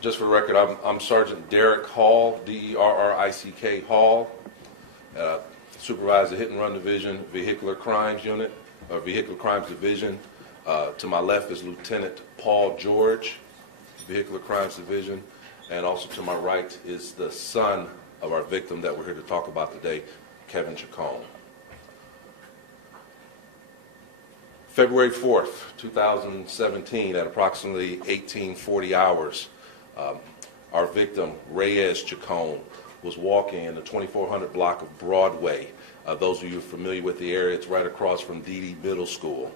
Just for the record, I'm Sergeant Derrick Hall, D-E-R-R-I-C-K Hall, supervise the Hit and Run Division, Vehicular Crimes Unit, or Vehicular Crimes Division. To my left is Lieutenant Paul George, Vehicular Crimes Division, and also to my right is the son of our victim that we're here to talk about today, Kevin Chacon. February 4th, 2017, at approximately 1840 hours, our victim, Reyes Chacon, was walking in the 2400 block of Broadway. Those of you familiar with the area, it's right across from Dee Middle School.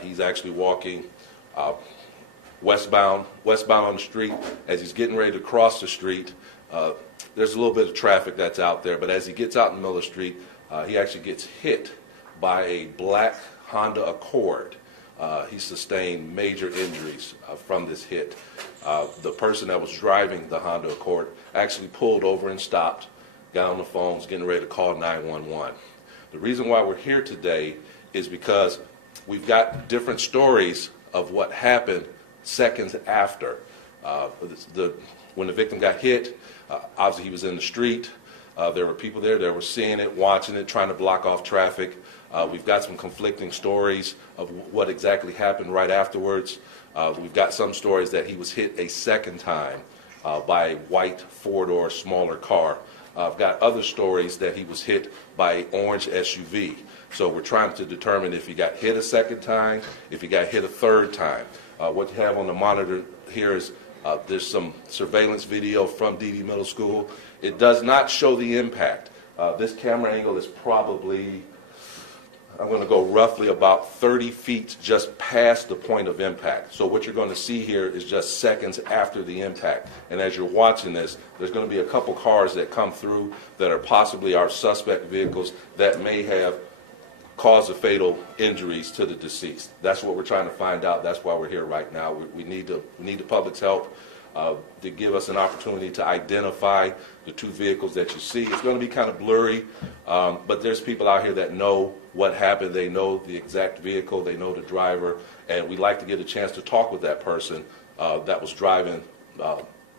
He's actually walking westbound on the street. As he's getting ready to cross the street, there's a little bit of traffic that's out there, but as he gets out in the middle of the street, he actually gets hit by a black Honda Accord. He sustained major injuries from this hit. The person that was driving the Honda Accord actually pulled over and stopped, got on the phone, was getting ready to call 911. The reason why we're here today is because we've got different stories of what happened seconds after. When the victim got hit, obviously he was in the street. There were people there that were seeing it, watching it, trying to block off traffic. We've got some conflicting stories of what exactly happened right afterwards. We've got some stories that he was hit a second time by a white four-door smaller car. I've got other stories that he was hit by an orange SUV. So we're trying to determine if he got hit a second time, if he got hit a third time. What you have on the monitor here is there's some surveillance video from Dee Middle School. It does not show the impact. This camera angle is probably, I'm going to go roughly about 30 feet just past the point of impact. So what you're going to see here is just seconds after the impact. And as you're watching this, there's going to be a couple cars that come through that are possibly our suspect vehicles that may have caused the fatal injuries to the deceased. That's what we're trying to find out. That's why we're here right now. We need the public's help to give us an opportunity to identify the two vehicles that you see. It's going to be kind of blurry, but there's people out here that know what happened. They know the exact vehicle. They know the driver, and we'd like to get a chance to talk with that person that was driving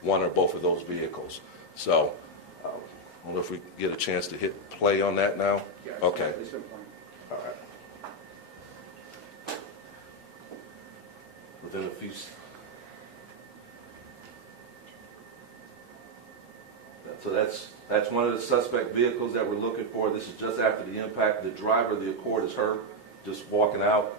one or both of those vehicles. So I don't know if we get a chance to hit play on that now. Yeah, okay. All right. Within a few. So that's one of the suspect vehicles that we're looking for. This is just after the impact. The driver of the Accord is her, just walking out.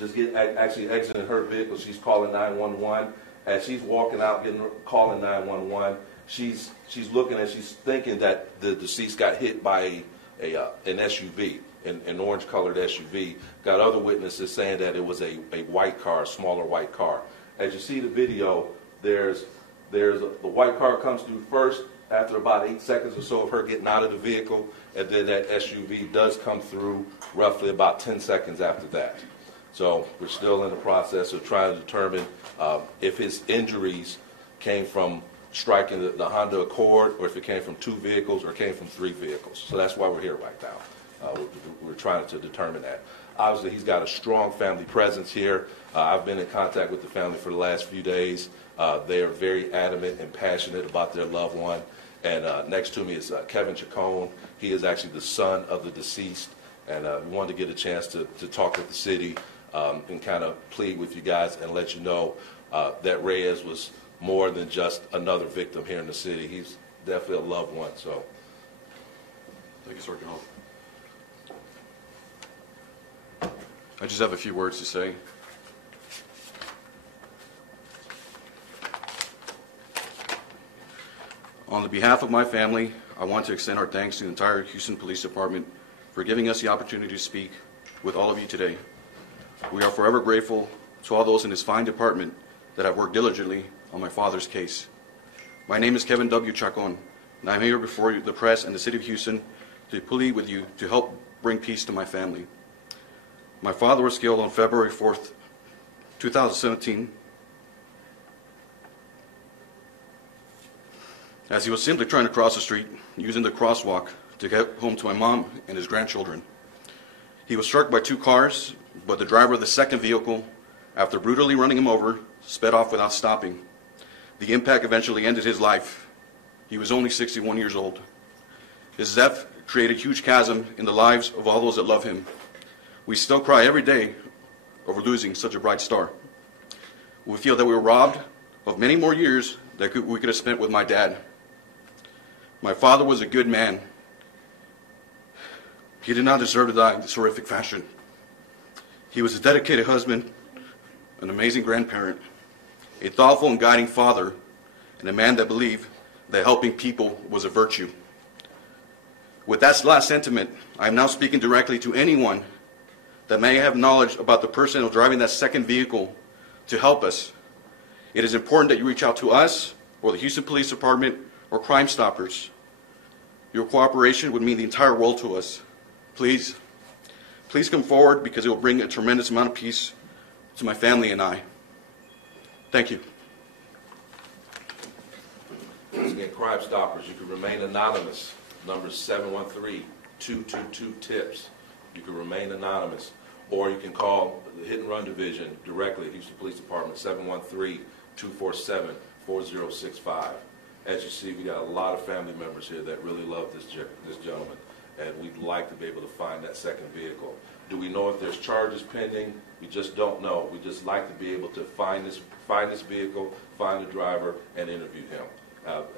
Actually exiting her vehicle. She's calling 911. As she's walking out, calling 911. She's looking and she's thinking that the deceased got hit by an SUV, an orange-colored SUV. Got other witnesses saying that it was a white car, a smaller white car. As you see the video, the white car comes through first after about 8 seconds or so of her getting out of the vehicle, and then that SUV does come through roughly about 10 seconds after that. So we're still in the process of trying to determine if his injuries came from striking the Honda Accord, or if it came from two vehicles or came from three vehicles. So that's why we're here right now. We're trying to determine that. Obviously, he's got a strong family presence here. I've been in contact with the family for the last few days. They are very adamant and passionate about their loved one. And next to me is Kevin Chacon. He is actually the son of the deceased. And we wanted to get a chance to talk with the city and kind of plead with you guys and let you know that Reyes was more than just another victim here in the city. He's definitely a loved one. So, thank you, Sergeant Hall. I just have a few words to say. On the behalf of my family, I want to extend our thanks to the entire Houston Police Department for giving us the opportunity to speak with all of you today. We are forever grateful to all those in this fine department that have worked diligently on my father's case. My name is Kevin W. Chacon, and I'm here before the press and the City of Houston to plead with you to help bring peace to my family. My father was killed on February 4th, 2017, as he was simply trying to cross the street using the crosswalk to get home to my mom and his grandchildren. He was struck by two cars, but the driver of the second vehicle, after brutally running him over, sped off without stopping. The impact eventually ended his life. He was only 61 years old. His death created a huge chasm in the lives of all those that love him. We still cry every day over losing such a bright star. We feel that we were robbed of many more years that we could have spent with my dad. My father was a good man. He did not deserve to die in this horrific fashion. He was a dedicated husband, an amazing grandparent, a thoughtful and guiding father, and a man that believed that helping people was a virtue. With that last sentiment, I am now speaking directly to anyone that may have knowledge about the person driving that second vehicle to help us. It is important that you reach out to us or the Houston Police Department or Crime Stoppers. Your cooperation would mean the entire world to us. Please come forward because it will bring a tremendous amount of peace to my family and I. Thank you. Once again, Crime Stoppers, you can remain anonymous. Number 713-222-TIPS. You can remain anonymous. Or you can call the Hit and Run Division directly at Houston Police Department, 713-247-4065. As you see, we got a lot of family members here that really love this gentleman, and we'd like to be able to find that second vehicle. Do we know if there's charges pending? We just don't know. We just like to be able to find this vehicle, find the driver, and interview him.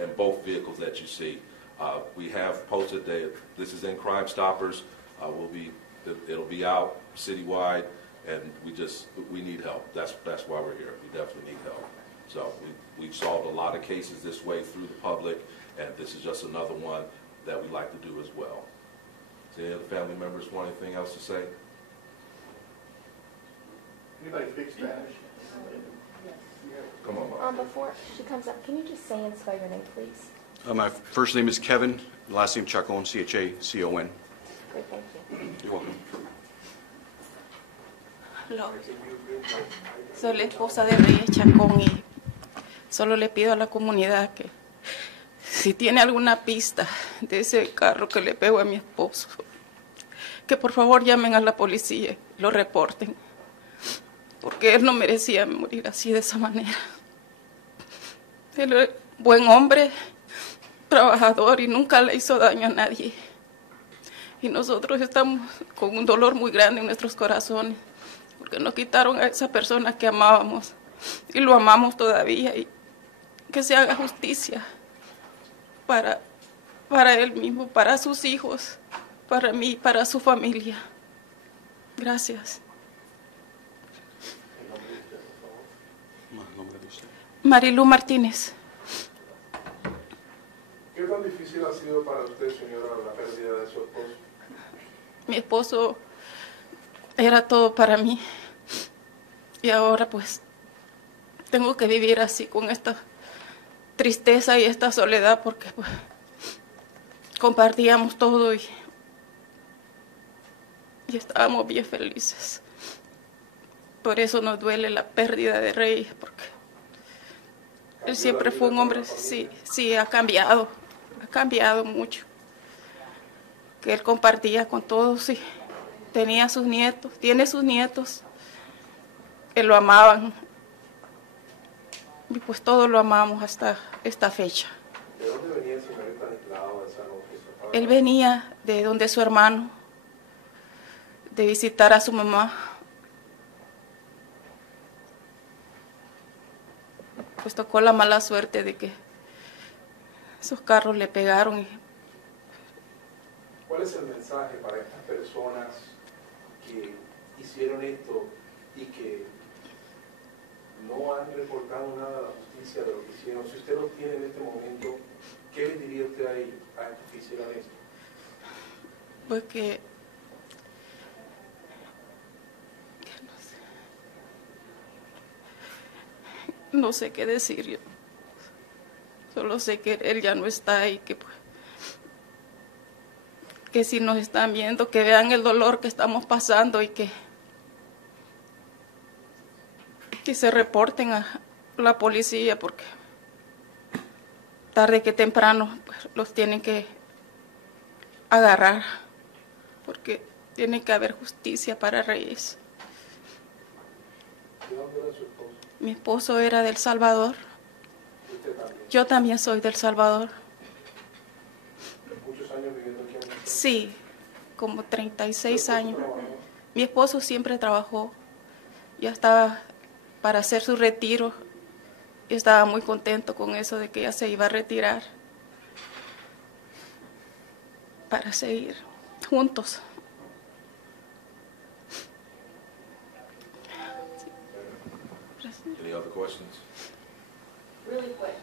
And both vehicles that you see. We have posted that this is in Crime Stoppers. It'll be out citywide, and we need help. That's why we're here. We definitely need help. So we've solved a lot of cases this way through the public, and this is just another one that we like to do as well. Does any other family members want anything else to say? Anybody speak Spanish? Come on, Mom. Before she comes up, can you just say and spell your name, please? My first name is Kevin, last name Chacon, C-H-A-C-O-N. Great, thank you. You're welcome. Soy la esposa de Reyes Chacón y solo le pido a la comunidad que si tiene alguna pista de ese carro que le pegó a mi esposo, que por favor llamen a la policía y lo reporten, porque él no merecía morir así de esa manera. Él es buen hombre, trabajador y nunca le hizo daño a nadie. Y nosotros estamos con un dolor muy grande en nuestros corazones, porque nos quitaron a esa persona que amábamos y lo amamos todavía, y que se haga justicia para él mismo, para sus hijos, para mí, para su familia. Gracias. Marilu Martínez. ¿Qué tan difícil ha sido para usted, señora, la pérdida de su esposo? Mi esposo era todo para mí y ahora pues tengo que vivir así con esta tristeza y esta soledad, porque pues compartíamos todo y estábamos bien felices. Por eso nos duele la pérdida de Reyes, porque él siempre fue un hombre, sí, ha cambiado mucho. Que él compartía con todos y tenía sus nietos, tiene sus nietos, que lo amaban. Y pues todos lo amamos hasta esta fecha. ¿De dónde venía el señor Estanislao esa noche? Él venía de donde su hermano, de visitar a su mamá. Pues tocó la mala suerte de que esos carros le pegaron. ¿Cuál es el mensaje para estas personas que hicieron esto y que no han reportado nada a la justicia de lo que hicieron? Si usted lo tiene en este momento, ¿qué les diría usted a ellos, a estos que hicieron esto? Pues que no sé qué decir yo. Solo sé que él ya no está y que pues que si nos están viendo, que vean el dolor que estamos pasando y que se reporten a la policía, porque tarde que temprano pues, los tienen que agarrar, porque tiene que haber justicia para Reyes. ¿De dónde era su esposo? Mi esposo era del Salvador. Usted también. Yo también soy del Salvador. Muchos años viviendo aquí en México. Sí, como 36 ¿Su esposo años. trabajó? Mi esposo siempre trabajó. Ya estaba para hacer su retiro. Yo estaba muy contento con eso de que ya se iba a retirar para seguir juntos. Any other questions? Really quick,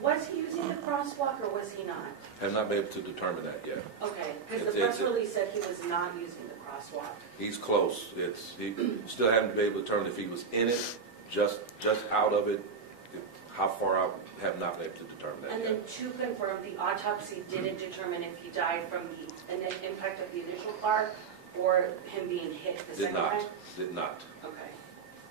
was he using the crosswalk or was he not? Have not been able to determine that yet. Okay, because the It's- press release said he was not using the crosswalk. He's close. He still haven't been able to determine if he was in it, just out of it. How far out, have not been able to determine that And yet. then to confirm, the autopsy didn't determine if he died from the impact of the initial car or him being hit the Did second time? not, did not. Okay.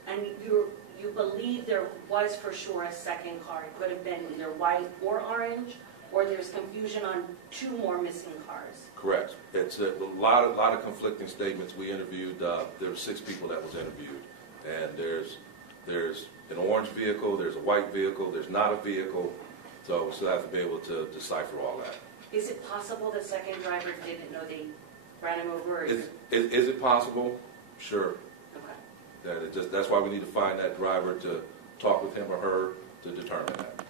And you believe there was for sure a second car? It could have been either white or orange, or there's confusion on two more missing cars? Correct. It's a lot of conflicting statements. We interviewed, there were 6 people that was interviewed. And there's an orange vehicle, there's a white vehicle, there's not a vehicle. So we still have to be able to decipher all that. Is it possible the second driver didn't know they ran him over? Or Is it possible? Sure. Okay. That's why we need to find that driver to talk with him or her to determine that.